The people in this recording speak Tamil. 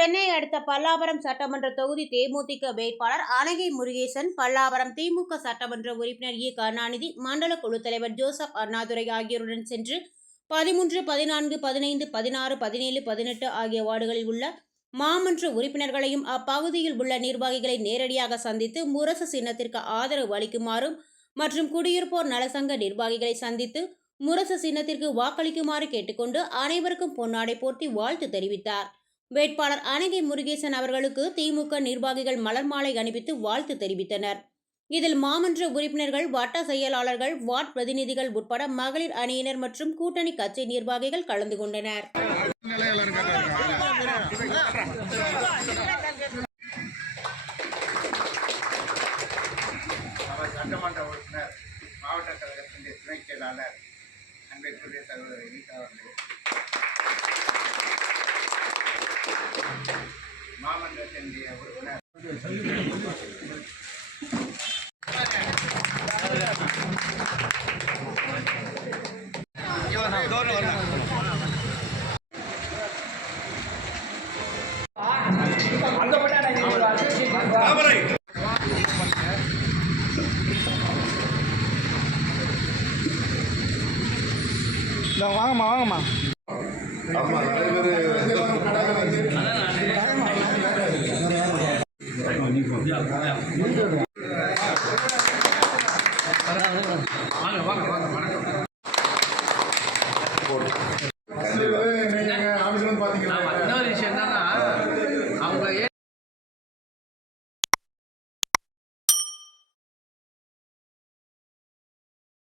சென்னை அடுத்த பல்லாவரம் சட்டமன்ற தொகுதி தேமுதிக வேட்பாளர் அனகை முருகேசன், பல்லாவரம் திமுக சட்டமன்ற உறுப்பினர் இ. கருணாநிதி, மண்டல குழு தலைவர் ஜோசப் அண்ணாதுரை ஆகியோருடன் சென்று 13, 14, 15, 16, 17, 18 ஆகிய வார்டுகளில் உள்ள மாமன்ற உறுப்பினர்களையும் அப்பகுதியில் உள்ள நிர்வாகிகளை நேரடியாக சந்தித்து முரசு சின்னத்திற்கு ஆதரவு அளிக்குமாறும் மற்றும் குடியிருப்போர் நலசங்க நிர்வாகிகளை சந்தித்து முரசு சின்னத்திற்கு வாக்களிக்குமாறு கேட்டுக்கொண்டு அனைவருக்கும் பொன்னாடை போர்த்தி வாழ்த்து தெரிவித்தார். வேட்பாளர் அனகை முருகேசன் அவர்களுக்கு திமுக நிர்வாகிகள் மலர் மாலை அணிவித்து வாழ்த்து தெரிவித்தனர். இதில் மாமன்ற உறுப்பினர்கள், வட்ட செயலாளர்கள், வார்டு பிரதிநிதிகள் உட்பட மகளிர் அணியினர் மற்றும் கூட்டணி கட்சி நிர்வாகிகள் கலந்து கொண்டனர். சட்டமன்ற உறுப்பினர், மாவட்ட கழகத்தின் துணைச் செயலாளர் அன்பிற்குரிய சகோதரர் ஈசா அவர்களே, மாமன்றத்தின் உறுப்பினர் வாங்கம்மா நிறைய பேர்